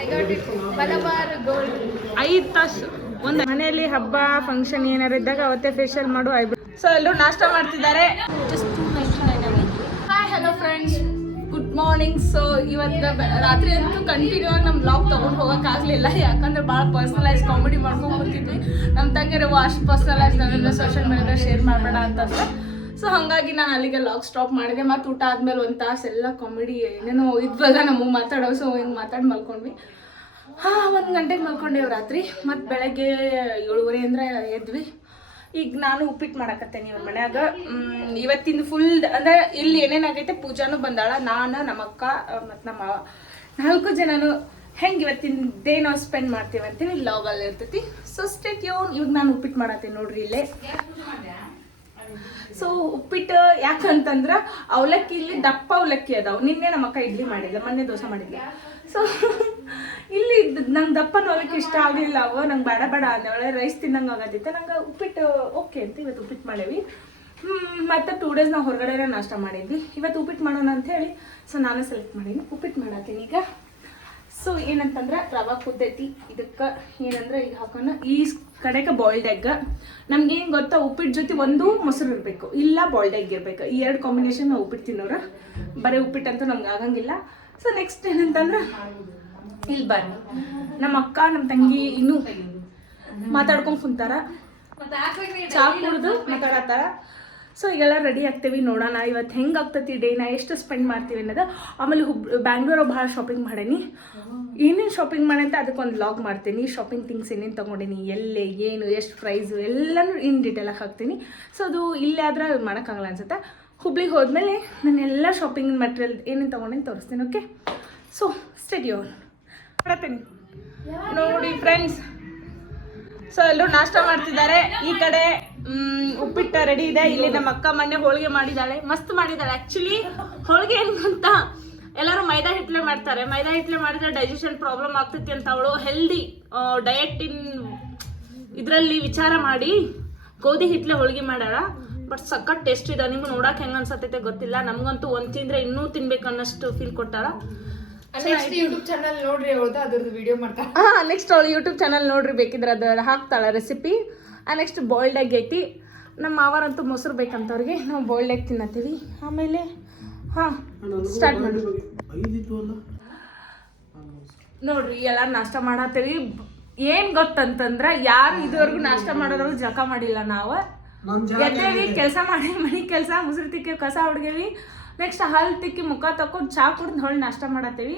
5 ತಾಸು ಒಂದು ಮನೆಯಲ್ಲಿ ಹಬ್ಬ ಫಂಕ್ಷನ್ ಏನಾರು ಇದ್ದಾಗ ಅವತ್ತೇ ಫೇಶಿಯಲ್ ಮಾಡು ಐಬ್ರೋ. ಸೊ ಎಲ್ಲರೂ ನಾಷ್ಟ ಮಾಡ್ತಿದ್ದಾರೆ. Hi hello friends, good morning. So ಇವತ್ತು ರಾತ್ರಿ ಅಂತೂ ಕಂಟಿನ್ಯೂ ಆಗಿ ನಮ್ಮ ಬ್ಲಾಗ್ ತೊಗೊಂಡು ಹೋಗೋಕ್ಕಾಗಲಿಲ್ಲ, ಯಾಕಂದ್ರೆ ಭಾಳ ಪರ್ಸನಲೈಸ್ ಕಾಮಿಡಿ ಮಾಡ್ಕೊಂಡು ಹೋಗ್ತಿದ್ವಿ. ನಮ್ಮ ತಂಗಿರವು ಅಷ್ಟು ಪರ್ಸನಲೈಸ್ ನಾವೆಲ್ಲ ಸೋಷಿಯಲ್ ಮೀಡಿಯಾದಾಗ ಶೇರ್ ಮಾಡಬೇಡ ಅಂತಂದ್ರೆ, ಸೊ ಹಾಗಾಗಿ ನಾನು ಅಲ್ಲಿಗೆ ಲಾಗ್ ಸ್ಟಾಪ್ ಮಾಡಿದೆ. ಮತ್ತು ಊಟ ಆದಮೇಲೆ 1 ತಾಸು ಎಲ್ಲ ಕಾಮಿಡಿ ಏನೇನೋ ಇದ್ವಲ್ಲ ನಮಗೆ ಮಾತಾಡೋ. ಸೊ ಹಿಂಗೆ ಮಾತಾಡಿ ಮಲ್ಕೊಂಡ್ವಿ. 1 ಗಂಟೆಗೆ ಮಲ್ಕೊಂಡೇವು ರಾತ್ರಿ. ಮತ್ತು ಬೆಳಗ್ಗೆ 7:30 ಅಂದ್ರೆ ಎದ್ವಿ. ಈಗ ನಾನು ಉಪ್ಪಿಟ್ಟು ಮಾಡಕತ್ತೇನೆ ಇವ್ರ ಮನ್ಯಾಗ. ಇವತ್ತಿನ ಫುಲ್ ಅಂದರೆ ಇಲ್ಲಿ ಏನೇನಾಗೈತೆ, ಪೂಜಾನು ಬಂದಾಳ, ನಾನು ನಮ್ಮ ಅಕ್ಕ ಮತ್ತು ನಮ್ಮ 4 ಜನನು ಹೆಂಗೆ ಇವತ್ತಿನ ಡೇ ನಾವು ಸ್ಪೆಂಡ್ ಮಾಡ್ತೀವಿ ಅಂತೇಳಿ ಲಾಗಲ್ಲಿ ಇರ್ತೈತಿ. So stay tune. ಇವಾಗ ನಾನು ಉಪ್ಪಿಟ್ಟು ಮಾಡತ್ತೀನಿ ನೋಡ್ರಿ ಇಲ್ಲೇ. ಸೊ ಉಪ್ಪಿಟ್ಟು ಯಾಕಂತಂದ್ರೆ ಅವಲಕ್ಕಿ ಇಲ್ಲಿ ದಪ್ಪ ಅವಲಕ್ಕಿ ಅದಾವ. ನಿನ್ನೆ ನಮ್ಮ ಅಕ್ಕ ಇಡ್ಲಿ ಮಾಡಿದ್ಲ, ಮೊನ್ನೆ ದೋಸೆ ಮಾಡಿದ್ಲ. ಸೊ ಇಲ್ಲಿ ನಂಗೆ ದಪ್ಪನ ಅವಲಕ್ಕಿ ಇಷ್ಟ ಆಗಲಿಲ್ಲ. ಅವ ನಂಗೆ ಬೇಡ ಬೇಡ ಅಂದೇವಳೆ, ರೈಸ್ ತಿನ್ನಂಗೆ ಆಗತ್ತಿತ್ತು. ನಂಗೆ ಉಪ್ಪಿಟ್ಟು ಓಕೆ ಅಂತ ಇವತ್ತು ಉಪ್ಪಿಟ್ಟು ಮಾಡೇವಿ. ಮತ್ತು 2 ಡೇಸ್ ನಾವು ಹೊರಗಡೆ ನಾಷ್ಟ ಮಾಡಿದ್ವಿ. ಇವತ್ತು ಉಪ್ಪಿಟ್ಟು ಮಾಡೋಣ ಅಂಥೇಳಿ ಸೊ ನಾನು ಸೆಲೆಕ್ಟ್ ಮಾಡೀನಿ. ಉಪ್ಪಿಟ್ಟು ಮಾಡತ್ತೀನಿ ಈಗ. ಸೊ ಏನಂತಂದ್ರೆ ರವೆ ಕುದ್ದೈತಿ. ಇದಕ್ಕೆ ಏನಂದ್ರೆ ಈಗ ಹಾಕೋಣ ಈ ಕಡೆಗೆ ಬಾಯ್ಲ್ಡ್ ಎಗ್. ನಮ್ಗೆ ಏನು ಗೊತ್ತಾ, ಉಪ್ಪಿಟ್ಟು ಜೊತೆ ಒಂದು ಮೊಸರು ಇರಬೇಕು, ಇಲ್ಲ ಬಾಯ್ಲ್ಡ್ ಎಗ್ ಇರಬೇಕು. ಈ 2 ಕಾಂಬಿನೇಷನ್ ನಾವು ಉಪ್ಪಿಟ್ಟು ತಿನ್ನೋರು. ಬರೀ ಉಪ್ಪಿಟ್ಟಂತೂ ನಮ್ಗೆ ಆಗಂಗಿಲ್ಲ. ಸೊ ನೆಕ್ಸ್ಟ್ ಏನಂತಂದ್ರೆ ಇಲ್ಲಿ ಬರ್ರಿ, ನಮ್ಮ ಅಕ್ಕ ನಮ್ಮ ತಂಗಿ ಇನ್ನೂ ಮಾತಾಡ್ಕೊಂಡು ಕುಂತಾರ, ಚಾ ಕುಡಿದು ಮಾತಾಡತ್ತಾರ. ಸೊ ಈಗೆಲ್ಲ ರೆಡಿ ಆಗ್ತೀವಿ. ನೋಡೋಣ ಇವತ್ತು ಹೆಂಗೆ ಆಗ್ತೈತಿ ಡೇನ, ಎಷ್ಟು ಸ್ಪೆಂಡ್ ಮಾಡ್ತೀವಿ ಅನ್ನೋದು. ಆಮೇಲೆ ಬ್ಯಾಂಗ್ಳೂರಾಗ ಭಾಳ ಶಾಪಿಂಗ್ ಮಾಡೀನಿ. ಏನೇನು ಶಾಪಿಂಗ್ ಮಾಡಿ ಅಂತ ಅದಕ್ಕೊಂದು ವ್ಲಾಗ್ ಮಾಡ್ತೀನಿ. ಶಾಪಿಂಗ್ ಥಿಂಗ್ಸ್ ಏನೇನು ತೊಗೊಂಡೀನಿ, ಎಲ್ಲೇ ಏನು ಎಷ್ಟು ಪ್ರೈಸು ಎಲ್ಲನೂ ಇನ್ ಡೀಟೇಲಾಗಿ ಹಾಕ್ತೀನಿ. ಸೊ ಅದು ಇಲ್ಲೇ ಆದ್ರೆ ಮಾಡೋಕ್ಕಾಗಲ್ಲ ಅನ್ಸುತ್ತೆ. ಹುಬ್ಳಿಗೆ ಹೋದ್ಮೇಲೆ ನಾನು ಎಲ್ಲ ಶಾಪಿಂಗ್ ಮೆಟೀರಿಯಲ್ ಏನೇನು ತೊಗೊಂಡೇನು ತೋರಿಸ್ತೀನಿ. ಓಕೆ, ಸೊ ಸ್ಟುಡಿಯೋ ಮಾಡ್ತೀನಿ ನೋಡಿ ಫ್ರೆಂಡ್ಸ್. ಸೊ ಎಲ್ಲರೂ ನಾಷ್ಟ ಮಾಡ್ತಿದ್ದಾರೆ. ಈ ಕಡೆ ಉಪ್ಪಿಟ್ಟು ರೆಡಿ ಇದೆ. ಇಲ್ಲಿ ನಮ್ಮ ಅಕ್ಕ ಮೊನ್ನೆ ಹೋಳಿಗೆ ಮಾಡಿದ್ದಾಳೆ, ಮಸ್ತ್ ಮಾಡಿದ್ದಾಳೆ. ಆ್ಯಕ್ಚುಲಿ ಹೋಳಿಗೆ ಏನು ಅಂತ ಎಲ್ಲರೂ ಮೈದಾ ಹಿಟ್ಲೆ ಮಾಡ್ತಾರೆ. ಮೈದಾ ಹಿಟ್ಲೆ ಮಾಡಿದ್ರೆ ಡೈಜೆಷನ್ ಪ್ರಾಬ್ಲಮ್ ಆಗ್ತೈತಿ ಅಂತ ಅವಳು ಹೆಲ್ದಿ ಡಯಟಿನ್ ಇದರಲ್ಲಿ ವಿಚಾರ ಮಾಡಿ ಗೋಧಿ ಹಿಟ್ಲೆ ಹೋಳಿಗೆ ಮಾಡ್ಯಾಳ. ಬಟ್ ಸಖತ್ ಟೇಸ್ಟ್ ಇದೆ. ನಿಮ್ಗೆ ನೋಡಕ್ಕೆ ಹೆಂಗೆ ಅನ್ಸತ್ತೈತೆ ಗೊತ್ತಿಲ್ಲ, ನಮಗಂತೂ ಒಂದು ತಿಂದರೆ ಇನ್ನೂ ತಿನ್ಬೇಕು ಅನ್ನೋಷ್ಟು ಫೀಲ್ ಕೊಟ್ಟಾಳ. ನೆಕ್ಸ್ಟ್ ಯೂಟ್ಯೂಬ್ ಚಾನಲ್ ನೋಡ್ರಿ, ಅವಳದು ಅದ್ರದ್ದು ವಿಡಿಯೋ ಮಾಡ್ತಾಳೆ. ನೆಕ್ಸ್ಟ್ ಅವಳು ಯೂಟ್ಯೂಬ್ ಚಾನಲ್ ನೋಡ್ರಿ, ಬೇಕಿದ್ರೆ ಅದು ಹಾಕ್ತಾಳೆ ರೆಸಿಪಿ. ನೆಕ್ಸ್ಟ್ ಬಾಯ್ಲ್ಡ್ ಎಗ್ ಐತಿ. ನಮ್ಮ ಮಾವರಂತೂ ಮೊಸರು ಬೇಕಂತವ್ರಿಗೆ, ನಾವು ಬಾಯ್ಲ್ಡ್ ಎಗ್ ತಿನ್ನತ್ತೀವಿ. ಆಮೇಲೆ ಸ್ಟಾರ್ಟ್ ಮಾಡಿ ನೋಡ್ರಿ ಎಲ್ಲ ನಾಷ್ಟ ಮಾಡತ್ತೀವಿ. ಏನು ಗೊತ್ತಂತಂದ್ರೆ ಯಾರು ಇದುವರೆಗೂ ನಾಷ್ಟ ಮಾಡೋದ್ರಲ್ಲಿ ಜಕ ಮಾಡಿಲ್ಲ. ನಾವು ಎದ್ದೇವಿ, ಕೆಲಸ ಮಾಡಿ, ಮನೆ ಕೆಲಸ, ಮುಸುರು ತಿಕ್ಕಿ, ಕಸ ಹೊಡ್ಗೇವಿ. ನೆಕ್ಸ್ಟ್ ಹಲ್ ತಿಕ್ಕಿ, ಮುಖ ತಕೊಂಡು ಚಾ ಕುಡ್ದು ಹೊಳ್ಳಿ ನಾಷ್ಟ ಮಾಡತ್ತೀವಿ.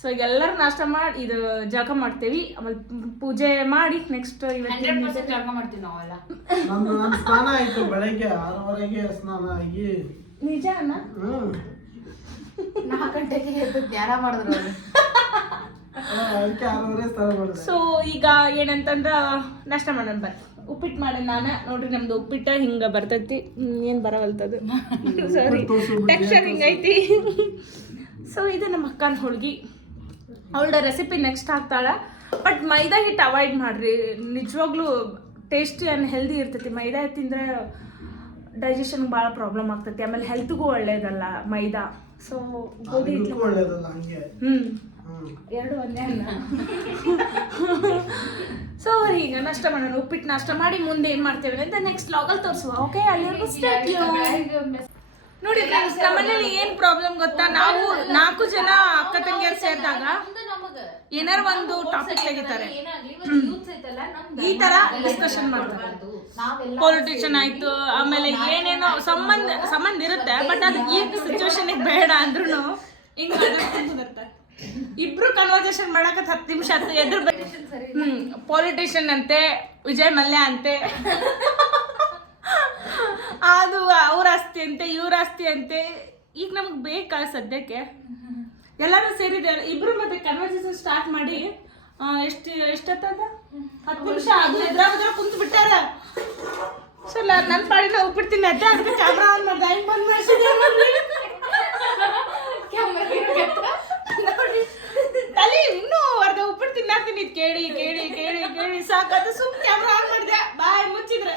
ಸೊ ಈಗ ಎಲ್ಲರೂ ನಾಷ್ಟ ಮಾಡಿ ಇದು ಜಳಕ ಮಾಡ್ತೇವಿ. ಆಮೇಲೆ ಪೂಜೆ ಮಾಡಿ ನೆಕ್ಸ್ಟ್ ಜಳಕ ಮಾಡ್ತೀವಿ ನಾವೆಲ್ಲ. ಸ್ನಾನ ಆಯ್ತು ಬೆಳಗ್ಗೆ 6:30ಗೆ ಸ್ನಾನ ಆಗಿ. ನಿಜ ಅಣ್ಣ? 4 ಗಂಟೆಗೆ ಎದ್ದು ಧ್ಯಾನ ಮಾಡಿದ್ರು. ಸೊ ಈಗ ಏನಂತಂದ್ರ ನಾಷ್ಟ ಮಾಡೋಣ ಬರ್ರಿ. ಉಪ್ಪಿಟ್ಟು ಮಾಡಿ ನಾನು ನೋಡ್ರಿ, ನಮ್ದು ಉಪ್ಪಿಟ್ಟು ಹಿಂಗೆ ಬರ್ತೈತಿ. ಏನು ಬರವಲ್ತದು, ಸಾರಿ, ಟೆಕ್ಸ್ಚರ್ ಹಿಂಗೈತಿ. ಸೊ ಇದು ನಮ್ಮ ಅಕ್ಕನ ಹೋಳ್ಗಿ. ಅವಳ ರೆಸಿಪಿ ನೆಕ್ಸ್ಟ್ ಹಾಕ್ತಾಳೆ. ಬಟ್ ಮೈದಾ ಹಿಟ್ಟು ಅವಾಯ್ಡ್ ಮಾಡಿರಿ, ನಿಜವಾಗ್ಲೂ ಟೇಸ್ಟಿ ಆ್ಯಂಡ್ ಹೆಲ್ದಿ ಇರ್ತೈತಿ. ಮೈದಾ ತಿಂದರೆ ಡೈಜೆಷನ್ಗೆ ಭಾಳ ಪ್ರಾಬ್ಲಮ್ ಆಗ್ತೈತಿ. ಆಮೇಲೆ ಹೆಲ್ತ್ಗೂ ಒಳ್ಳೇದಲ್ಲ ಮೈದಾ. ಸೊ ಗೋಧಿ ಹಿಟ್ಟು ಎರಡು ಒಂದೇ ಅಲ್ಲ. ಸೊ ಈಗ ನಾಷ್ಟ ಮಾಡೋಣ, ಉಪ್ಪಿಟ್ಟು ನಾಷ್ಟ ಮಾಡಿ ಮುಂದೆ ಏನು ಮಾಡ್ತೇವೆ ಅಂತ ನೆಕ್ಸ್ಟ್ ಲಾಗಲ್ಲಿ ತೋರಿಸುವ. ಓಕೆ, ಅಲ್ಲಿವರೆಗೂ ನೋಡಿ ಫ್ರೆಂಡ್ಸ್, ನಮ್ಮನೇಲಿ ಏನು ಪ್ರಾಬ್ಲಮ್ ಗೊತ್ತಾ, ನಾವು 4 ಜನ ಅಕ್ಕ ತಂಗಿಯರು ಸೇರಿದಾಗ ಏನಾರು ಒಂದು ಟಾಪಿಕ್ ತೆಗಿತಾರೆ, ಈ ತರ ಡಿಸ್ಕಷನ್ ಮಾಡ್ತಾರೆ. ಪೊಲಿಟಿಷಿಯನ್ ಆಯ್ತು, ಆಮೇಲೆ ಏನೇನೋ ಸಂಬಂಧ ಇರುತ್ತೆ. ಬಟ್ ಅದು ಈ ಸಿಚುವೇಶನ್ ಬೇಡ ಅಂದ್ರೂ ಹಿಂಗ್ ಮಾತಾಡ್ತಾರೆ. ಇಬ್ರು ಕನ್ವರ್ಸೇಷನ್ ಮಾಡಕ್ಕೆ 10 ನಿಮಿಷ ಆಯ್ತು. ಎದುರು ಪೊಲಿಟಿಷಿಯನ್ ಅಂತೆ, ವಿಜಯ್ ಮಲ್ಯ ಅಂತೆ, ಅದು ಅವ್ರ ಆಸ್ತಿ ಅಂತೆ, ಇವ್ರ ಆಸ್ತಿ ಅಂತೆ. ಈಗ ನಮ್ಗೆ ಬೇಕಾ ಸದ್ಯಕ್ಕೆ ಎಲ್ಲರೂ ಸೇರಿದೆ. ಇಬ್ರು ಮತ್ತೆ ಕನ್ವರ್ಸೇಷನ್ ಸ್ಟಾರ್ಟ್ ಮಾಡಿ ಎಷ್ಟೊತ್ತದ 10 ನಿಮಿಷ ಅದು ಎದುರಾಗ ಕುಂತು ಬಿಟ್ಟಾರ. ಸೊ ನನ್ನ ಪಾಡಿನ ಉಪ್ಪಿಡ್ತೀನಿ ಅಜ್ಜ, ಅದಕ್ಕೆ ಕ್ಯಾಮ್ರಾ ಆನ್ ಮಾಡ್ದೆ, ಹೆಂಗ್ ಬಂದ್ ಮಾಡಿಸಿದೆ ನೋಡಿ. ತಲೆ ಇನ್ನೂ ಅರ್ಧ ಉಪ್ಪಿಟ್ಟು ತಿನ್ನಾಕ್ತೀನಿ. ಕೇಳಿ ಕೇಳಿ ಕೇಳಿ ಕೇಳಿ ಸಾಕದು. ಸುಮ್ ಕ್ಯಾಮ್ರಾ ಆನ್ ಮಾಡಿದೆ, ಬಾಯ್ ಮುಚ್ಚಿದ್ರೆ.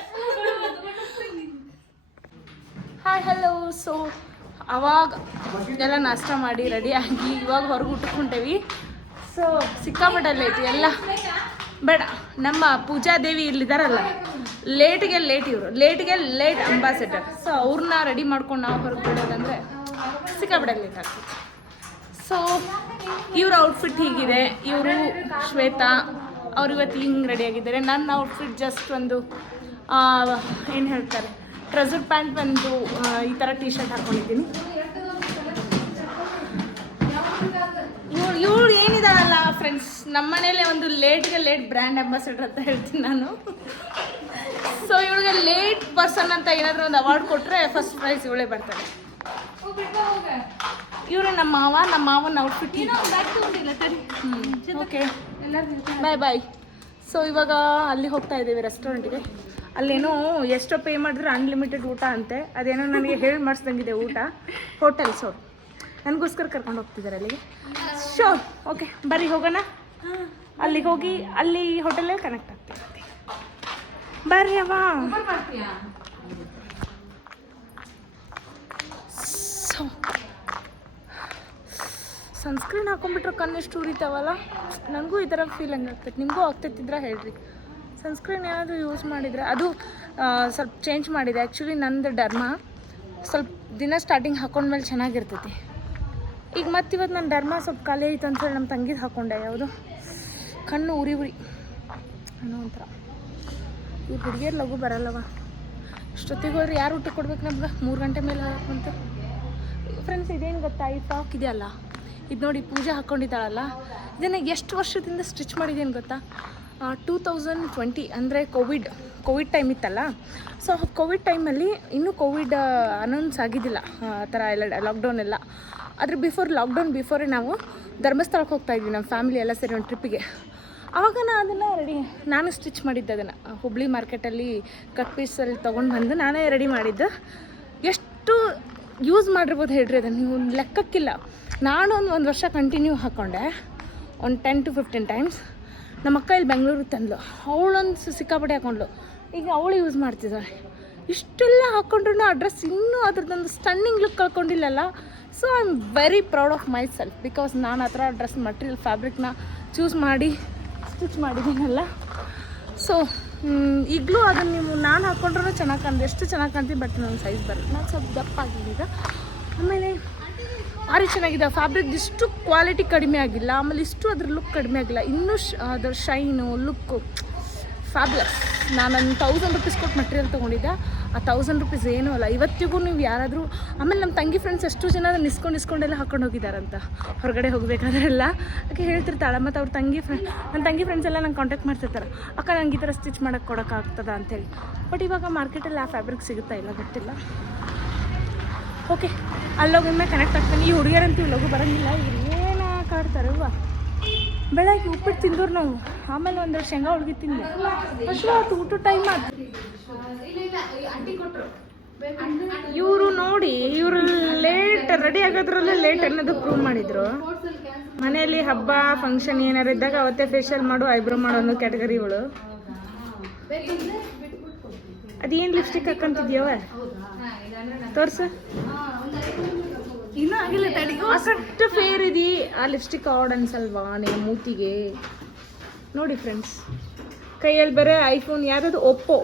Hi hello. ಸೊ ಅವಾಗ ಎಲ್ಲ ನಾಷ್ಟ ಮಾಡಿ ರೆಡಿ ಆಗಿ ಇವಾಗ ಹೊರಗೆ ಊಟಕ್ಕೆ ಹೊಂಟೇವಿ. ಸೊ ಸಿಕ್ಕಾಪಟ್ಟೆ ಲೇಟ್ ಎಲ್ಲ ಬೇಡ. ನಮ್ಮ ಪೂಜಾ ದೇವಿ ಇಲ್ಲಿದ್ದಾರಲ್ಲ, ಲೇಟ್ಗೆ ಲೇಟ್, ಇವರು ಲೇಟ್ಗೆ ಲೇಟ್ ಅಂಬಾಸಿಡರ್. ಸೊ ಅವ್ರನ್ನ ರೆಡಿ ಮಾಡ್ಕೊಂಡು ನಾವು ಹೊರಗೆ ಬಿಡೋದಂದರೆ ಸಿಕ್ಕಾಪಟ್ಟೆ ಲೇಟ್ ಆಗ್ತದೆ. ಸೊ ಇವ್ರ ಔಟ್ಫಿಟ್ ಹೀಗಿದೆ. ಇವರು ಶ್ವೇತಾ, ಅವ್ರು ಇವತ್ತು ಹಿಂಗೆ ರೆಡಿಯಾಗಿದ್ದಾರೆ. ನನ್ನ ಔಟ್ಫಿಟ್ ಜಸ್ಟ್ ಒಂದು ಏನು ಹೇಳ್ತಾರೆ, ಟ್ರೆಸರ್ ಪ್ಯಾಂಟ್ ಒಂದು ಈ ಥರ ಟೀ ಶರ್ಟ್ ಹಾಕ್ಕೊಂಡಿದ್ದೀನಿ. ಇವಳು ಏನಿದಾಳಲ್ಲ ಫ್ರೆಂಡ್ಸ್, ನಮ್ಮ ಮನೇಲೆ ಒಂದು ಲೇಟ್ಗೆ ಲೇಟ್ ಬ್ರ್ಯಾಂಡ್ ಅಂಬಾಸಿಡರ್ ಅಂತ ಹೇಳ್ತೀನಿ ನಾನು. ಸೊ ಇವಳಿಗೆ ಲೇಟ್ ಪರ್ಸನ್ ಅಂತ ಏನಾದರೂ ಒಂದು ಅವಾರ್ಡ್ ಕೊಟ್ಟರೆ ಫಸ್ಟ್ ಪ್ರೈಸ್ ಇವಳೇ ಬರ್ತಾರೆ. ಇವರು ನಮ್ಮ ಮಾವನ ಔಟ್ಫಿಟ್. ಓಕೆ, ಬಾಯ್ ಬಾಯ್. ಸೊ ಇವಾಗ ಅಲ್ಲಿ ಹೋಗ್ತಾ ಇದ್ದೀವಿ ರೆಸ್ಟೋರೆಂಟಿಗೆ. ಅಲ್ಲೇನೋ ಎಷ್ಟೋ ಪೇ ಮಾಡಿದ್ರೆ ಅನ್ಲಿಮಿಟೆಡ್ ಊಟ ಅಂತೆ. ಅದೇನೋ ನನಗೆ ಹೇಳಿ ಮಾಡಿಸ್ದಂಗಿದೆ ಊಟ. ಹೋಟೆಲ್ ಸೊ ನನಗೋಸ್ಕರ ಕರ್ಕೊಂಡು ಹೋಗ್ತಿದ್ದಾರೆ ಅಲ್ಲಿಗೆ. ಶೋರ್, ಓಕೆ ಬರ್ರಿ ಹೋಗೋಣ. ಅಲ್ಲಿಗೆ ಹೋಗಿ ಅಲ್ಲಿ ಹೋಟೆಲಲ್ಲಿ ಕನೆಕ್ಟ್ ಆಗ್ತೀವಿ. ಬರ್ರಿ ಅವ. ಸೊ ಸನ್ಸ್ಕ್ರೀನ್ ಹಾಕೊಂಡ್ಬಿಟ್ರೆ ಕಣ್ಣೆಷ್ಟು ಉರಿತಾವಲ್ಲ. ನನಗೂ ಈ ಥರ ಫೀಲಿಂಗ್ ಆಗ್ತೈತೆ. ನಿಮಗೂ ಆಗ್ತೈತಿದ್ರೆ ಹೇಳ್ರಿ. ಸನ್ಸ್ಕ್ರೀನ್ ಏನಾದರೂ ಯೂಸ್ ಮಾಡಿದರೆ ಅದು ಸ್ವಲ್ಪ ಚೇಂಜ್ ಮಾಡಿದೆ. ಆ್ಯಕ್ಚುಲಿ ನಂದು ಡರ್ಮಾ ಸ್ವಲ್ಪ ದಿನ ಸ್ಟಾರ್ಟಿಂಗ್ ಹಾಕೊಂಡ್ಮೇಲೆ ಚೆನ್ನಾಗಿರ್ತೈತಿ. ಈಗ ಇವತ್ತು ನನ್ನ ಡರ್ಮಾ ಸ್ವಲ್ಪ ಖಾಲಿ ಆಯ್ತು ಅಂತೇಳಿ ನಮ್ಮ ತಂಗಿದು ಹಾಕ್ಕೊಂಡೆ. ಯಾವುದು ಕಣ್ಣು ಉರಿ ಅನ್ನೋ ಒಂಥರ. ಈ ಹುಡುಗಿಯರು ಲಘು ಬರಲ್ಲವ. ಇಷ್ಟೊತ್ತಿಗೆ ಹೋದ್ರೆ ಯಾರು ಊಟ ಕೊಡ್ಬೇಕು ನಮ್ಗೆ? 3 ಗಂಟೆ ಮೇಲೆ ಹಾಕಂತ. ಫ್ರೆಂಡ್ಸ್ ಇದೇನು ಗೊತ್ತಾ, ಈ ಫ್ರಾಕ್ ಇದೆಯಲ್ಲ, ಇದು ನೋಡಿ ಪೂಜೆ ಹಾಕ್ಕೊಂಡಿದ್ದಾಳಲ್ಲ, ಇದನ್ನು ಎಷ್ಟು ವರ್ಷದಿಂದ ಸ್ಟಿಚ್ ಮಾಡಿದ್ದೇನು ಗೊತ್ತಾ? 2020 ಅಂದರೆ ಕೋವಿಡ್ ಟೈಮ್ ಇತ್ತಲ್ಲ. ಸೊ ಕೋವಿಡ್ ಟೈಮಲ್ಲಿ ಇನ್ನೂ ಕೋವಿಡ್ ಅನೌನ್ಸ್ ಆಗಿದ್ದಿಲ್ಲ ಆ ಥರ ಎಲ್ಲ, ಲಾಕ್ಡೌನ್ ಎಲ್ಲ. ಅದ್ರ ಲಾಕ್ಡೌನ್ ಬಿಫೋರೇ ನಾವು ಧರ್ಮಸ್ಥಳಕ್ಕೆ ಹೋಗ್ತಾಯಿದ್ವಿ ನಮ್ಮ ಫ್ಯಾಮಿಲಿ ಎಲ್ಲ ಸೇರಿ ಒಂದು ಟ್ರಿಪ್ಪಿಗೆ. ಆವಾಗ ನಾನು ಸ್ಟಿಚ್ ಮಾಡಿದ್ದೆ ಅದನ್ನು. ಹುಬ್ಳಿ ಮಾರ್ಕೆಟಲ್ಲಿ ಕಟ್ ಪೀಸಲ್ಲಿ ತೊಗೊಂಡು ಬಂದು ನಾನೇ ರೆಡಿ ಮಾಡಿದ್ದು. ಎಷ್ಟು ಯೂಸ್ ಮಾಡಿರ್ಬೋದು ಹೇಳ್ರಿ ಅದನ್ನು, ನೀವು ಲೆಕ್ಕಕ್ಕಿಲ್ಲ. ನಾನು ಒಂದು ವರ್ಷ ಕಂಟಿನ್ಯೂ ಹಾಕ್ಕೊಂಡೆ, ಒಂದು 10 to 15 ಟೈಮ್ಸ್. ನಮ್ಮ ಅಕ್ಕ ಇಲ್ಲಿ ಬೆಂಗಳೂರಿಗೆ ತಂದ್ಲು, ಅವಳೊಂದು ಸಿಕ್ಕಾಪಟ್ಟೆ ಹಾಕ್ಕೊಂಡ್ಲು. ಈಗ ಅವಳು ಯೂಸ್ ಮಾಡ್ತಿದ್ದಾಳೆ. ಇಷ್ಟೆಲ್ಲ ಹಾಕ್ಕೊಂಡ್ರು ಆ ಡ್ರೆಸ್ ಇನ್ನೂ ಅದ್ರದ್ದೊಂದು ಸ್ಟನ್ನಿಂಗ್ ಲುಕ್ ಕಳ್ಕೊಂಡಿಲ್ಲಲ್ಲ. So I am very proud of myself, because ನಾನು ಆ ಥರ ಡ್ರೆಸ್ ಮಟೀರಿಯಲ್ ಫ್ಯಾಬ್ರಿಕ್ನ ಚೂಸ್ ಮಾಡಿ ಸ್ಟಿಚ್ ಮಾಡಿದ್ದೀನಲ್ಲ. ಸೊ ಈಗಲೂ ಅದನ್ನು ನೀವು ನಾನು ಹಾಕ್ಕೊಂಡ್ರೂ ಚೆನ್ನಾಗಿ ಕಾಣ್ದೆ, ಎಷ್ಟು ಚೆನ್ನಾಗಿ ಕಾಣ್ತೀವಿ. ಬಟ್ ನನ್ನ ಸೈಜ್ ಬರುತ್ತೆ, ನಾನು ಸ್ವಲ್ಪ ದಪ್ಪ ಆಗಿದ್ದೀಗ. ಆಮೇಲೆ ಭಾರಿ ಚೆನ್ನಾಗಿದೆ ಫ್ಯಾಬ್ರಿಕ್. ಇಷ್ಟು ಕ್ವಾಲಿಟಿ ಕಡಿಮೆ ಆಗಿಲ್ಲ, ಆಮೇಲೆ ಇಷ್ಟು ಅದ್ರ ಲುಕ್ ಕಡಿಮೆ ಆಗಿಲ್ಲ. ಇನ್ನೂ ಅದ್ರ ಶೈನು ಲುಕ್ಕು ಫ್ಯಾಬ್ಲಸ್. ನಾನು ಒಂದು 1000 ರೂಪೀಸ್ ಕೊಟ್ಟು ಮಟೀರಿಯಲ್ ತೊಗೊಂಡಿದ್ದೆ. ಆ 1000 ರೂಪೀಸ್ ಏನೂ ಅಲ್ಲ. ಇವತ್ತಿಗೂ ನೀವು ಯಾರಾದರೂ, ಆಮೇಲೆ ನಮ್ಮ ತಂಗಿ ಫ್ರೆಂಡ್ಸ್ ಎಷ್ಟು ಜನ ಇಸ್ಕೊಂಡೆಲ್ಲ ಹಾಕೊಂಡು ಹೋಗಿದ್ದಾರಂತ ಹೊರಗಡೆ ಹೋಗಬೇಕಾದ್ರೆಲ್ಲ. ಅದಕ್ಕೆ ಹೇಳ್ತಿರ್ತಾಳೆ. ಮತ್ತು ಅವ್ರ ನನ್ನ ತಂಗಿ ಫ್ರೆಂಡ್ಸ್ ಎಲ್ಲ ನಂಗೆ ಕಾಂಟ್ಯಾಕ್ಟ್ ಮಾಡ್ತಿರ್ತಾರೆ, ಅಕ್ಕ ನಂಗೆ ಈ ಥರ ಸ್ಟಿಚ್ ಮಾಡೋಕ್ಕೆ ಕೊಡೋಕ್ಕಾಗ್ತದ ಅಂಥೇಳಿ. ಬಟ್ ಇವಾಗ ಮಾರ್ಕೆಟಲ್ಲಿ ಆ ಫ್ಯಾಬ್ರಿಕ್ ಸಿಗುತ್ತಾ ಇಲ್ಲ ಗೊತ್ತಿಲ್ಲ. ಓಕೆ, ಅಲ್ಲೋಗಿಂದ ಕನೆಕ್ಟ್ ಆಗ್ತಾನೆ. ಈ ಹುಡುಗಿಯರಂತೂ ಲಗು ಬರೋಂಗಿಲ್ಲ. ಇವ್ರು ಏನು ಕಾಡ್ತಾರಲ್ವ. ಬೆಳಗ್ಗೆ ಉಪ್ಪಿಟ್ಟು ತಿಂದವ್ರು ನಾವು, ಆಮೇಲೆ ಒಂದೆರಡು ಶೇಂಗಾ ಹೋಳ್ಗೆ ತಿಂದೆ. ಅಷ್ಟು ಊಟ ಟೈಮ್ ಆಯ್ತು. ಇವರು ನೋಡಿ, ಇವರು ಲೇಟ್ ರೆಡಿ ಆಗೋದ್ರಲ್ಲೇ ಲೇಟ್ ಅನ್ನೋದು ಪ್ರೂವ್ ಮಾಡಿದ್ರು. ಮನೆಯಲ್ಲಿ ಹಬ್ಬ ಫಂಕ್ಷನ್ ಏನಾರು ಇದ್ದಾಗ ಅವತ್ತೇ ಫೇಶಿಯಲ್ ಮಾಡು, ಐಬ್ರೋ ಮಾಡೋ ಅನ್ನೋ ಕ್ಯಾಟಗರಿ ಇವಳು. ಅದೇನು ಲಿಪ್ಸ್ಟಿಕ್ ಹಾಕಂತಿದ್ಯವ ತೋರ್ಸ. ಇನ್ನೂ ಆಗಿಲ್ಲ ತಡಿ. ಅಷ್ಟು ಫೇರ್ ಇದೀ. ಆ ಲಿಪ್ಸ್ಟಿಕ್ ಆರ್ಡ್ ಅನ್ಸಲ್ವಾ ನೀವು ಮೂತಿಗೆ? ನೋಡಿ ಫ್ರೆಂಡ್ಸ್, ಕೈಯಲ್ಲಿ ಬೇರೆ ಐಫೋನ್, ಯಾವ್ದು ಒಪ್ಪೋ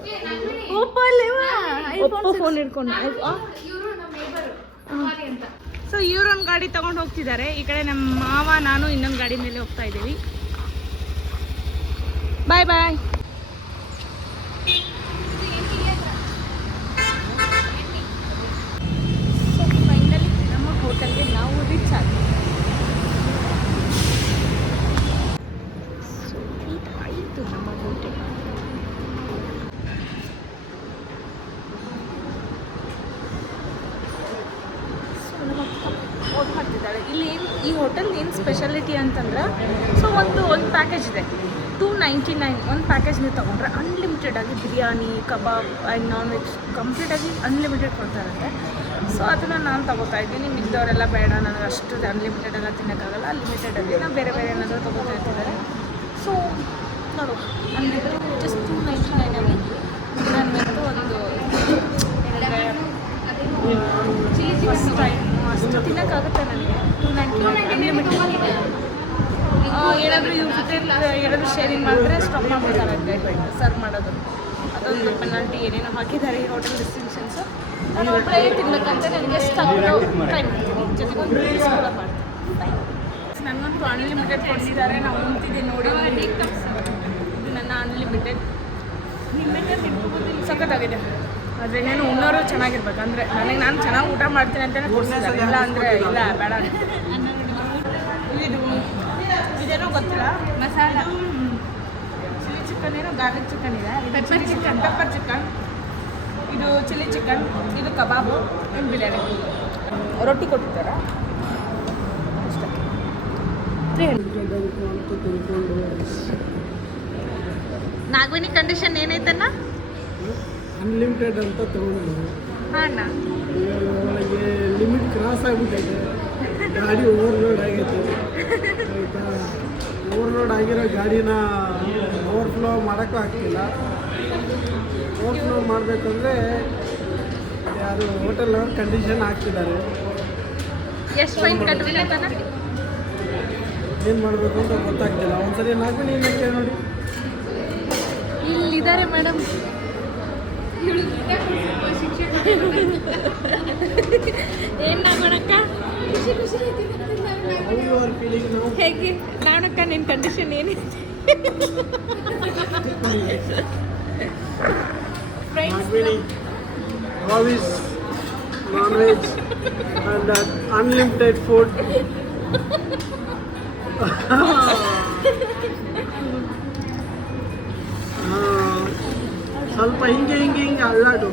ಫೋನ್ ಹಿಡ್ಕೊಂಡು. ಸೊ ಇವ್ರೊಂದು ಗಾಡಿ ತಗೊಂಡು ಹೋಗ್ತಿದ್ದಾರೆ. ಈ ಕಡೆ ನಮ್ಮ ಮಾವ ನಾನು ಇನ್ನೊಂದು ಗಾಡಿ ಮೇಲೆ ಹೋಗ್ತಾ ಇದ್ದೀವಿ. ಬಾಯ್ ಬಾಯ್. ಹೋಟೆಲ್ಗೆ ನಾವು ರೀಚ್ ಆದ್ವಿ. ಸೊ ಇದಾಯಿತು ನಮ್ಮ ಹೋಟೆಲ್. ಓಟ್ ಮಾಡ್ತಿದ್ದಾಳೆ ಇಲ್ಲಿ. ಈ ಹೋಟೆಲ್ ಏನು ಸ್ಪೆಷಾಲಿಟಿ ಅಂತಂದ್ರೆ, ಸೊ ಒಂದು ಪ್ಯಾಕೇಜ್ ಇದೆ, 299. ಒಂದು ಪ್ಯಾಕೇಜ್ ನೀವು ತೊಗೊಂಡ್ರೆ ಅನ್ಲಿಮಿಟೆಡ್ ಆಗಿ ಬಿರಿಯಾನಿ, ಕಬಾಬ್ ಆ್ಯಂಡ್ ನಾನ್ ವೆಜ್ ಕಂಪ್ಲೀಟಾಗಿ ಅನ್ಲಿಮಿಟೆಡ್ ಕೊಡ್ತಾರಂತೆ. ಸೊ ಅದನ್ನು ನಾನು ತೊಗೋತಾ ಇದ್ದೀನಿ. ಮಿಕ್ದವರೆಲ್ಲ ಬೇಡ, ನನಗೆ ಅಷ್ಟು ಅನ್ಲಿಮಿಟೆಡಾಗಿ ತಿನ್ನೋಕ್ಕಾಗಲ್ಲ, ಲಿಮಿಟೆಡಲ್ಲಿ ನಾವು ಬೇರೆ ಏನಾದರೂ ತೊಗೋತಾ ಇರ್ತಿದ್ದಾರೆ. ಸೊ ನೋಡುವ, ಅನ್ಲಿಮಿಟೆಡ್ ಜಸ್ಟ್ 299 ಆಗಿ ನಾನು ಬಂದು ಒಂದು ಚಿಲ್ಲಿ ಫಸ್ಟ್ ಟೈಮ್ ಅಷ್ಟು ತಿನ್ನೋಕ್ಕಾಗುತ್ತೆ ನನಗೆ. 299 ಅನ್ಲಿಮಿಟೆಡ್. ಏನಾದರೂ ಇವ್ರ ಜೊತೆ ಏನಾದರೂ ಶೇರಿಂಗ್ ಮಾಡಿದ್ರೆ ಸ್ಟಾಪ್ ಮಾಡ್ಬೇಕಾಗುತ್ತೆ ಸರ್ವ್ ಮಾಡೋದು. ಅದೊಂದು ಪೆನಾಲ್ಟಿ ಏನೇನೋ ಹಾಕಿದ್ದಾರೆ ಈ ಹೋಟೆಲ್ ಡಿಸ್ಟಿಂಕ್ಷನ್ಸು. ನಾನು ಒಬ್ಬಳೇ ತಿನ್ಬೇಕಂತ ನನಗೆ ಟ್ರೈ ಮಾಡ್ತೀನಿ, ಜೊತೆಗೆ ಒಂದು ರಿವ್ಯೂಸ್ ಕೂಡ ಮಾಡ್ತೀನಿ. ನನಗಂತೂ ಅನ್ಲಿಮಿಟೆಡ್ ಕೊಡಿಸಿದ್ದಾರೆ. ನಾವು ಉಂತಿದ್ದೀವಿ ನೋಡಿ, ಇದು ನನ್ನ ಅನ್ಲಿಮಿಟೆಡ್ ಸಖತ್ತಾಗಿದೆ. ಆದರೆ ಇನ್ನೇನು ಉಣ್ಣೋರು ಚೆನ್ನಾಗಿರ್ಬೇಕು. ಅಂದರೆ ನನಗೆ ನಾನು ಚೆನ್ನಾಗಿ ಊಟ ಮಾಡ್ತೀನಿ ಅಂತಲೇ ಕೊಡಿಸಿದ್ದಾರೆ, ಇಲ್ಲ ಅಂದರೆ ಇಲ್ಲ ಬೇಡ. ಇದು ಇದೇನೋ ಗೊತ್ತಿಲ್ಲ, ಮಸಾಲ ಚಿಲ್ಲಿ ಚಿಕನ್ ಏನೋ ಗಾರ್ಲಿಕ್ ಚಿಕನ್ ಇದೆ, ಪೆಪ್ಪರ್ ಚಿಕನ್, ಇದು ಚಿಲ್ಲಿ ಚಿಕನ್, ಇದು ಕಬಾಬು, ಇದು ಬಿರಿಯಾನಿ. ರೊಟ್ಟಿ ಕೊಟ್ಟಿದ್ದಾರೆ ಅಷ್ಟೇ. ನಾಗವಿನಿ ಕಂಡೀಷನ್ ಏನೈತಣ್ಣ? ಅನ್ಲಿಮಿಟೆಡ್ ಅಂತ ತಗೊಂಡು ಹಾಂ ಒಳಗೆ ಲಿಮಿಟ್ ಕ್ರಾಸ್ ಆಗಿಬಿಟ್ಟೈತೆ, ಗಾಡಿ ಓವರ್ಲೋಡ್ ಆಗೈತೆ ಆಯಿತಾ. ಓವರ್ಲೋಡ್ ಆಗಿರೋ ಗಾಡಿನ ಓವರ್ಫ್ಲೋ ಮಾಡೋಕ್ಕೂ ಆಗ್ತಿಲ್ಲ. ಓವರ್ಫ್ಲೋ ಮಾಡಬೇಕಂದ್ರೆ ಯಾರು ಹೋಟೆಲ್ ಅವ್ರು ಕಂಡೀಷನ್ ಹಾಕ್ತಿದ್ದಾರೆ. ಎಷ್ಟು ಫೈನ್ ಕಟ್ಟಬೇಕಂತ ಏನು ಮಾಡಬೇಕು ಅಂತ ಗೊತ್ತಾಗ್ತಿಲ್ಲ. ಒಂದ್ಸರಿ ನಾಲ್ಕು ಕೇಳಿ ನೋಡಿ. ಇಲ್ಲಿದ್ದಾರೆ ಮೇಡಮ್, ಏನು ನಾಗೋಣಕ್ಕ ಹೇಗೆ ನಾಣಕ್ಕ ನಿನ್ನ ಕಂಡೀಷನ್ ಏನಿದೆ? Always non-veg and unlimited food. ಸ್ವಲ್ಪ ಹಿಂಗೆ ಅಲ್ಲಾಡು.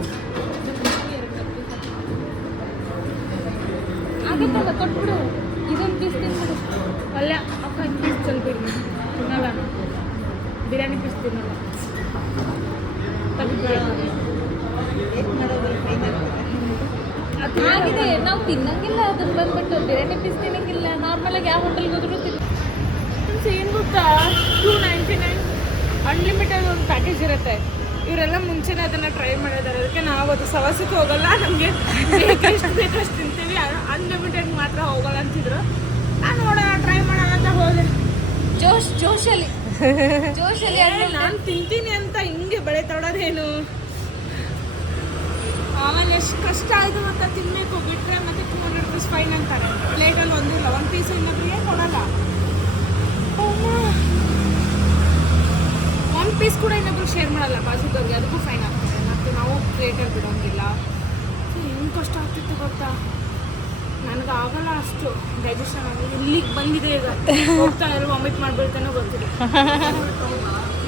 ಆಗತ್ತಲ್ಲ ಕೊಟ್ಬಿಡು, ಇದೊಂದು ಪೀಸ್ ತಿನ್ಬಿಡು. ಅಲ್ಲ ಅಕ್ಕ ಪೀಸ್ ಸ್ವಲ್ಪ ತಿನ್ನಲ್ಲ, ಬಿರಿಯಾನಿ ಪೀಸ್ ತಿನ್ನಲ್ಲ. ಆಗಿದೆ, ನಾವು ತಿನ್ನಂಗಿಲ್ಲ ಅದನ್ನ ಬಂದ್ಬಿಟ್ಟು ಬಿರಿಯಾನಿ ಪೀಸ್ ತಿನ್ನಂಗಿಲ್ಲ. ನಾರ್ಮಲಾಗಿ ಯಾವ ಹೋಟೆಲ್ಗೆ ಹೋದ್ರು ಏನು ಗೊತ್ತಾ, 299 ಅನ್ಲಿಮಿಟೆಡ್ ಒಂದು ಪ್ಯಾಕೇಜ್ ಇರುತ್ತೆ. ಇವರೆಲ್ಲ ಮುಂಚೆನೇ ಅದನ್ನು ಟ್ರೈ ಮಾಡಿದ್ದಾರೆ, ಅದಕ್ಕೆ ನಾವು ಅದು ಸವಾಸಕ್ಕೆ ಹೋಗಲ್ಲ, ನಮಗೆ ಎಷ್ಟು ಬೇಕಷ್ಟು ತಿಂತೀವಿ, ಅನ್ಲಿಮಿಟೆಡ್ ಮಾತ್ರ ಹೋಗಲ್ಲ ಅಂತಿದ್ರು. ನಾನು ನೋಡೋಣ ಟ್ರೈ ಮಾಡೋಣ ಅಂತ ಹೋದೆ. ಜೋಶಲ್ಲಿ ನಾನು ತಿಂತೀನಿ ಅಂತ ಹಿಂಗೆ ಬೆಳೆ ತೊಡೋದೇನು. ಆಮೇಲೆ ಎಷ್ಟು ಕಷ್ಟ ಆಯಿತು ಅಂತ ತಿನ್ನಬೇಕು, ಬಿಟ್ಟರೆ ಮತ್ತೆ 200 ರೂಪೀಸ್ ಫೈನ್ ಅಂತಾರೆ. ಪ್ಲೇಟಲ್ಲಿ ಒಂದಿಲ್ಲ, ಒಂದು ಪೀಸ್ ಇನ್ನೊಬ್ಬರಿಗೆ ಕೊಡಲ್ಲ. ಒಂದು ಪೀಸ್ ಕೂಡ ಇನ್ನೊಬ್ರು ಶೇರ್ ಮಾಡಲ್ಲ ಬಾಜುದವ್ರಿಗೆ, ಅದಕ್ಕೂ ಫೈನ್ ಆಗ್ತದೆ. ಮತ್ತು ನಾವು ಪ್ಲೇಟಲ್ಲಿ ಬಿಡೋಂಗಿಲ್ಲ. ಹೆಂಗೆ ಕಷ್ಟ ಆಗ್ತಿತ್ತು ಗೊತ್ತಾ, ನನಗಾಗಲ್ಲ ಅಷ್ಟು ಡೈಜೆಷನ್ ಆಗಿ. ಇಲ್ಲಿಗೆ ಬಂದಿದೆ ಈಗ, ಹೋಗ್ತಾ ಇರೋ ವಾಮಿಟ್ ಮಾಡ್ಬಿಡ್ತಾನೋ ಗೊತ್ತಿದೆ.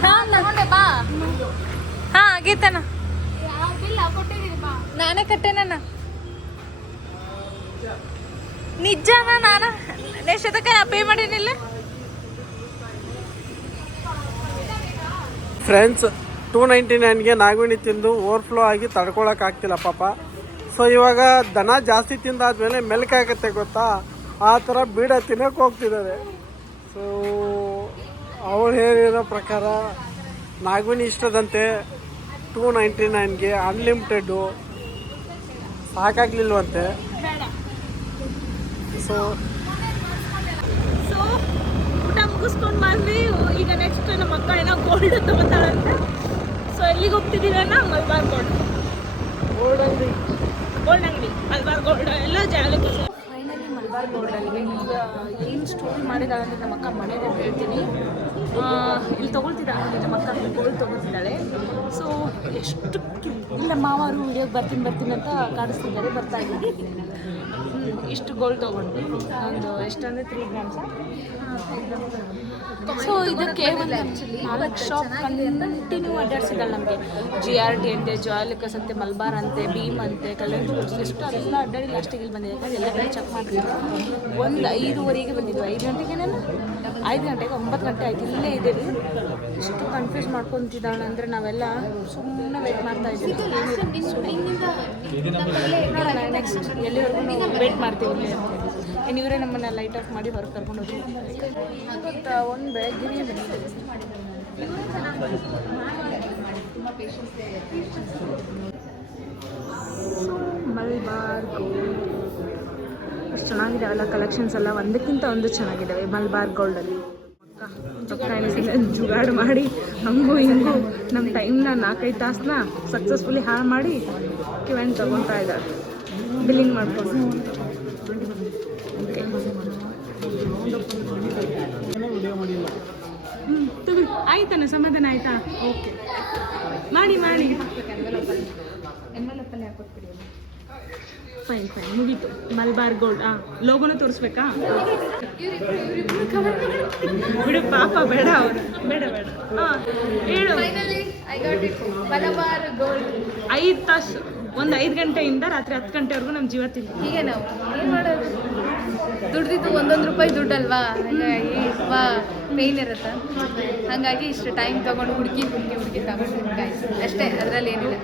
ಹಾಂ ತಗೊಂಡೆ ಬಾ. ಹಾಂ ಆಗೈತಣ್ಣ, ಕೊಟ್ಟಿದ್ದೀನಿ ಬಾ. ನಾನೇ ಕಟ್ಟೆನ ನಿಜಾನ, ನಾನು ಎಷ್ಟೊತ್ತಕ್ಕೆ ಪೇ ಮಾಡೀನಿಲ್ಲ. ಫ್ರೆಂಡ್ಸ್, 299ಗೆ ನಾಗವಿಣಿ ತಿಂದು ಓವರ್ಫ್ಲೋ ಆಗಿ ತಡ್ಕೊಳಕ್ಕಾಗ್ತಿಲ್ಲ ಪಾಪ. ಸೊ ಇವಾಗ ದನ ಜಾಸ್ತಿ ತಿಂದಾದ್ಮೇಲೆ ಮೆಲ್ಕಾಗತ್ತೆ ಗೊತ್ತಾ, ಆ ಥರ ಬೀಡ ತಿನ್ನೋಕೆ ಹೋಗ್ತಿದ್ದಾರೆ. ಸೊ ಅವಳು ಹೇಳಿರೋ ಪ್ರಕಾರ ನಾಗವಿಣಿ ಇಷ್ಟದಂತೆ 299ಗೆ ಅನ್ಲಿಮಿಟೆಡ್ಡು ಸಾಕಾಗ್ಲಿಲ್ವಂತೆ. ಸೊ ಊಟ ಮುಗಿಸ್ಕೊಂಡು ಬಂದ್ವಿ. ಈಗ ನೆಕ್ಸ್ಟ್ ನಮ್ಮ ಅಕ್ಕ ಏನೋ ಗೋಲ್ಡ್ ತಗೋತಾಳಂತೆ. ಸೊ ಎಲ್ಲಿಗೆ ಹೋಗ್ತಿದ್ದೀವಿ ಅಣ್ಣ? ಮಲ್ಬಾರ್ ಗೋಲ್ಡ್ ಅಂಗಡಿ, ಮಲ್ಬಾರ್ ಗೋಲ್ಡ್ ಎಲ್ಲ ಜಾಗಕ್ಕೆ. ಫೈನಲಿ ಮಲ್ಬಾರ್ ಗೋಲ್ಡಲ್ಲಿ ಏನು ಸ್ಟೋರಿ ಮಾಡಿದಾಳೆ ಅಂದರೆ ನಮ್ಮ ಅಕ್ಕ ಮನೆಗೆ ಹೇಳ್ತೀನಿ. ಇಲ್ಲಿ ತೊಗೊಳ್ತಿದ್ದಾಳೆ ನಮ್ಮ ಅಕ್ಕ, ಗೋಲ್ಡ್ ತೊಗೊಳ್ತಿದ್ದಾಳೆ. ಸೊ ಎಷ್ಟು ಇಲ್ಲ ಮಾವರು ವಿಡಿಯೋಗೆ ಬರ್ತೀನಿ ಅಂತ ಕಾಣಿಸ್ತಿದ್ದಾರೆ, ಬರ್ತಾ ಇದ್ದೀನಿ. ಇಷ್ಟು ಗೋಲ್ಡ್ ತೊಗೊಂಡ್ವಿ, ಒಂದು ಎಷ್ಟಂದರೆ 3 ಗ್ರಾಮ್ಸ್. ಸೊ ಇದಕ್ಕೆ ಒಂದು 4 ಶಾಪ್ ಕಂಟಿನ್ಯೂ ಅಡ್ಡಾಡ್ಸಿದ್ದಾಳೆ ನಮಗೆ. GRT ಅಂತೆ, ಜಾಯಲಿಕಸ್ ಅಂತೆ, ಮಲ್ಬಾರ್ ಅಂತೆ, ಭೀಮ್ ಅಂತೆ, ಕಲ್ಯಾಣ್ ಜುವೆಲ್ಸ್, ಎಷ್ಟು ಅದೆಲ್ಲ ಅಡ್ಡಾಡಿ ಲಾಸ್ಟಿಗೆ ಇಲ್ಲಿ ಬಂದಿದೆ. ಯಾಕಂದರೆ ಎಲ್ಲ ಕಡೆ ಚೆಕ್ ಮಾಡಿದ್ರು. ಒಂದು 5:15ಗೆ ಬಂದಿದ್ವಿ, 5 ಗಂಟೆಗೆ 5 ಗಂಟೆಗೆ 9 ಗಂಟೆ ಆಯ್ತು, ಇಲ್ಲೇ ಇದ್ದೀವಿ. ಎಷ್ಟು ಕನ್ಫ್ಯೂಸ್ ಮಾಡ್ಕೊತಿದ್ದಾಳೆ ಅಂದರೆ ನಾವೆಲ್ಲ ಸುಮ್ಮನೆ ವೆಯ್ಟ್ ಮಾಡ್ತಾ ಇದ್ದೀವಿ. ನೆಕ್ಸ್ಟ್ ಎಲ್ಲಿವರೆಗೂ ನಾವು ವೆಯ್ಟ್ ಮಾಡ್ತೀವಿ ಇಲ್ಲಿ ಅಂತೇಳಿ. ಇನ್ನು ಇವರೇ ನಮ್ಮನ್ನು ಲೈಟ್ ಆಫ್ ಮಾಡಿ ಹೊರಗೆ ಕರ್ಕೊಂಡು ಹೋಗಿ ಗೊತ್ತಾ, ಒಂದು ಬೆಳಗ್ಗೆನೇ ಬಂದಿದ್ದೀವಿ. ಮಲ್ಬಾರ್ ಗೋಲ್ಡ್ ಎಷ್ಟು ಚೆನ್ನಾಗಿದ್ದಾವೆಲ್ಲ ಕಲೆಕ್ಷನ್ಸ್ ಎಲ್ಲ, ಒಂದಕ್ಕಿಂತ ಒಂದು ಚೆನ್ನಾಗಿದ್ದಾವೆ ಮಲ್ಬಾರ್ ಗೋಲ್ಡಲ್ಲಿ. ಅಕ್ಕ ಜುಗಾಡು ಮಾಡಿ ಹಂಗೂ ಹಿಂಗೂ ನಮ್ಮ ಟೈಮ್ನ 4-5 ತಾಸನ್ನ ಸಕ್ಸಸ್ಫುಲಿ ಹಾಳು ಮಾಡಿ ಇವೆಂಟ್ ತೊಗೊತಾ ಇದ್ದಾರೆ ಬಿಲ್ಲಿಂಗ್ ಮಾಡ್ಕೊಂಡು. ಓಕೆ ವಿಡಿಯೋ ಮಾಡಿಲ್ಲ. ತಗೊಳ್ಳಿ ಆಯ್ತಾನ ಸಮಾಧಾನ ಆಯ್ತಾ? ಓಕೆ ಮಾಡಿ ಫೈನ್ ಮುಗೀತು. ಮಲ್ಬಾರ್ ಗೋಲ್ಡ್ ಲೋಗೋನು ತೋರಿಸ್ಬೇಕಾ? ಬಿಡು ಪಾಪ, ಬೇಡ ಅವರು ಬೇಡ ಹಾಂ ಹೇಳು. ಮಲಬಾರ್ ಗೋಲ್ಡ್ 5 ತಾಸು, ಒಂದು 5 ಗಂಟೆಯಿಂದ ರಾತ್ರಿ 10 ಗಂಟೆವರೆಗೂ ನಮ್ಮ ಜೀವ ತಿಂದು ಹೀಗೆ ನಾವು ಏನು ಮಾಡೋದು, ದುಡ್ದಿದ್ದು 1 ರೂಪಾಯಿ ದುಡ್ಡಲ್ವಾ, ಹಾಗಾಗಿ ತುಂಬ ಪೇಯ್ನ್ ಇರುತ್ತೆ. ಹಾಗಾಗಿ ಇಷ್ಟು ಟೈಮ್ ತೊಗೊಂಡು ಹುಡುಕಿ ತಗೊಂಡು ಅಷ್ಟೇ, ಅದರಲ್ಲಿ ಏನಿಲ್ಲ.